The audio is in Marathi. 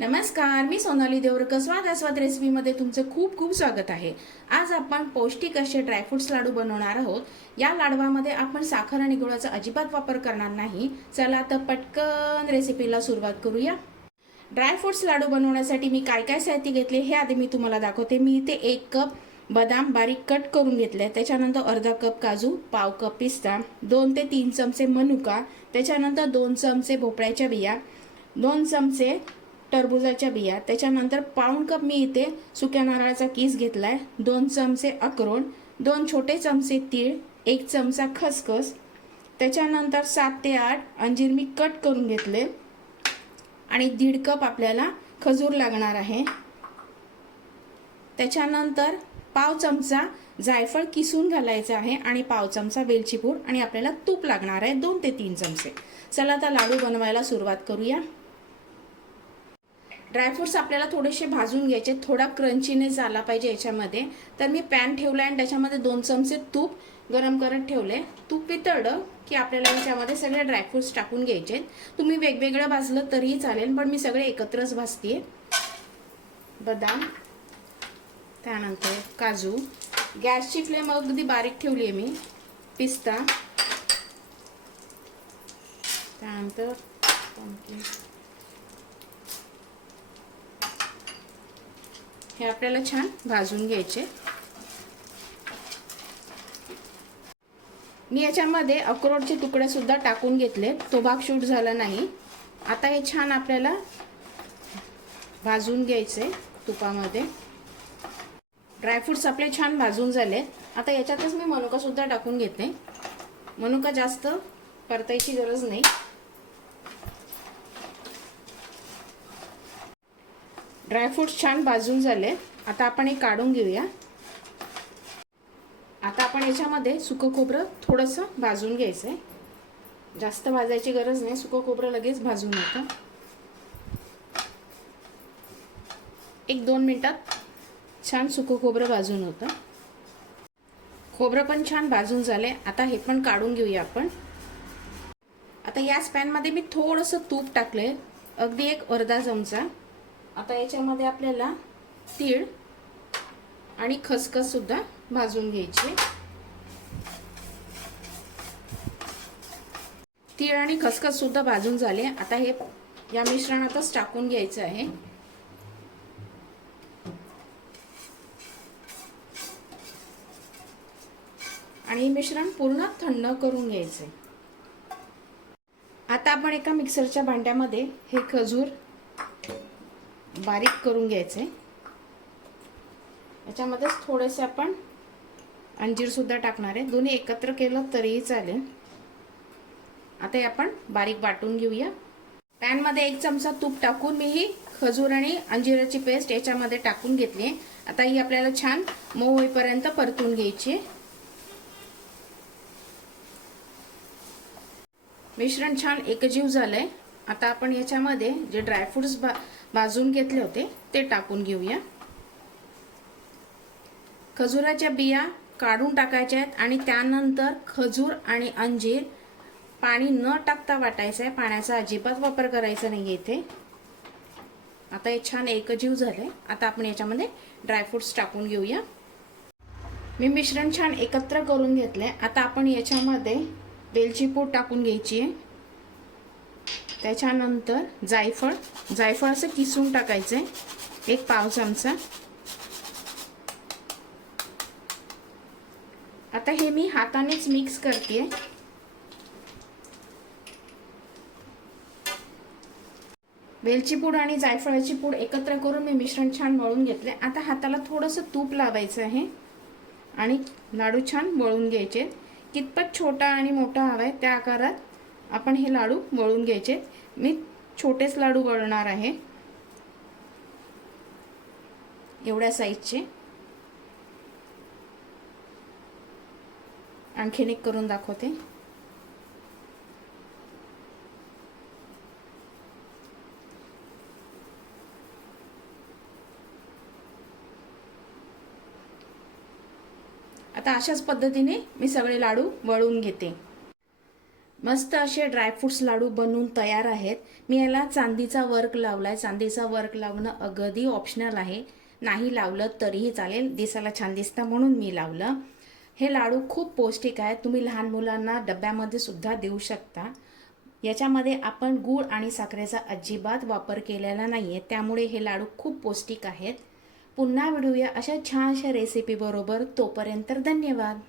नमस्कार मी सोनाली देवरकर. स्वाद आस्वाद रेसिपीमध्ये तुमचं खूप खूप स्वागत आहे. आज आपण पौष्टिक असे ड्रायफ्रुट्स लाडू बनवणार आहोत. या लाडवामध्ये आपण साखर आणि गुळाचा अजिबात वापर करणार नाही. चला तर पटकन रेसिपीला सुरुवात करूया. ड्रायफ्रुट्स लाडू बनवण्यासाठी मी काय काय साहित्य घेतले हे आधी मी तुम्हाला दाखवते. मी इथे एक कप बदाम बारीक कट करून घेतले. त्याच्यानंतर अर्धा कप काजू पाव कप पिस्ता दोन ते तीन चमचे मनुका त्याच्यानंतर दोन चमचे भोपळ्याच्या बिया दोन चमचे टरबुजाच्या बिया. त्याच्यानंतर पाऊण कप मी इथे सुक्या नारळाचा किस घेतलाय. दोन चमचे अक्रोड दोन छोटे चमचे तीळ एक चमचा खसखस. त्याच्यानंतर सात ते आठ अंजीर मी कट करून घेतले. आणि दीड कप आपल्याला खजूर लागणार आहे. त्याच्यानंतर पाव चमचा जायफळ किसून घालायचं आहे आणि पाव चमचा वेलचीपूर आणि आपल्याला तूप लागणार आहे दोन ते तीन चमचे. चला आता लाडू बनवायला सुरुवात करूया. ड्रायफ्रुट्स आपल्याला थोडेसे भाजून घ्यायचे थोडा क्रंचीनेस झाला पाहिजे याच्यामध्ये. तर मी पॅन ठेवला आणि त्याच्यामध्ये दोन चमचे तूप गरम करत ठेवले. तूप वितळलं की आपल्याला याच्यामध्ये सगळे ड्रायफ्रुट्स टाकून घ्यायचे. तुम्ही वेगवेगळं भाजलं तरीही चालेल पण मी सगळे एकत्रच भाजते बदाम त्यानंतर काजू. गॅसची फ्लेम अगदी बारीक ठेवली आहे मी. पिस्ता. त्यानंतर हे आपल्याला छान भाजून घ्यायचे. मी याच्यामध्ये अक्रोडचे तुकडे सुद्धा टाकून घेतले. तो भाग शूट झाला नाही. आता हे छान आपल्याला भाजून घ्यायचे तुपामध्ये. ड्रायफ्रुट्स आपले छान भाजून झाले. आता याच्यातच मी मनुकासुद्धा टाकून घेते. मनुका जास्त परतायची गरज नाही. ड्रायफ्रूट्स छान भाजून झाले. आता आपण हे काढून घेऊया. आता आपण याच्यामध्ये सुकं खोबरं थोडंसं भाजून घ्यायचं आहे जास्त भाजायची गरज नाही सुकं खोबरं लगेच भाजून येतं. एक दोन मिनटात छान सुकं खोबरं भाजून होतं. खोबरं पण छान भाजून झाले. आता हे पण काढून घेऊया आपण. आता याच पॅनमध्ये मी थोडंसं तूप टाकलं आहे अगदी एक अर्धा चमचा. आता याच्यामध्ये आपल्याला तीळ आणि खसखस सुद्धा भाजून घ्यायची. तीळ आणि खसखस सुद्धा भाजून झाले. आता हे या मिश्रणातच टाकून घ्यायचं आहे. आणि हे मिश्रण पूर्ण थंड करून घ्यायचे आता आपण एका मिक्सरच्या भांड्यामध्ये हे खजूर बारीक करून घ्यायचे. याच्यामध्येच थोडेसे आपण अंजीरसुद्धा टाकणार आहे. दोन्ही एकत्र केलं तरीही चालेल. आता हे आपण बारीक वाटून घेऊया. पॅनमध्ये एक चमचा तूप टाकून मी ही खजूर आणि अंजिराची पेस्ट याच्यामध्ये टाकून घेतली आता ही आपल्याला छान मऊ होईपर्यंत परतून घ्यायची मिश्रण छान एकजीव झालंय. आता आपण याच्यामध्ये जे ड्रायफ्रुट्स भा भाजून घेतले होते ते टाकून घेऊया. खजुराच्या बिया काढून टाकायच्या आहेत आणि त्यानंतर खजूर आणि अंजीर पाणी न टाकता वाटायचं आहे. पाण्याचा अजिबात वापर करायचा नाही इथे. आता हे छान एकजीव झाले आता आपण याच्यामध्ये ड्रायफ्रुट्स टाकून घेऊया. मी मिश्रण छान एकत्र करून घेतले आता आपण याच्यामध्ये वेलची पूड टाकून घ्यायची आहे. त्याच्यानंतर जायफळ जायफळ असं किसून टाकायचं आहे. एक पाव चमचा. आता हे मी हातानेच मिक्स करते वेलची पूड आणि जायफळाची पूड एकत्र करून मी मिश्रण छान वळून घेतले आता हाताला थोडंसं तूप लावायचं आहे. आणि लाडू छान वळून घ्यायचे कितपत छोटा आणि मोठा हवा आहे त्या आकारात आपण हे लाडू वळून घ्यायचे. मी छोटेच लाडू वळणार आहे. एवढ्या साईजचे. आणखीन एक करून दाखवते. आता अशाच पद्धतीने मी सगळे लाडू वळून घेते. मस्त असे ड्रायफ्रुट्स लाडू बनवून तयार आहेत. मी याला चांदीचा वर्क लावलाय. चांदीचा वर्क लावणं अगदी ऑप्शनल आहे. नाही लावलं तरीही चालेल. दिसायला छान दिसतं म्हणून मी लावलं. हे लाडू खूप पौष्टिक आहेत. तुम्ही लहान मुलांना डब्यामध्ये सुद्धा देऊ शकता. याच्यामध्ये आपण गूळ आणि साखरेचा अजिबात वापर केलेला नाही आहे त्यामुळे हे लाडू खूप पौष्टिक आहेत. पुन्हा भेटूया अशा छानशा रेसिपीबरोबर तोपर्यंत धन्यवाद.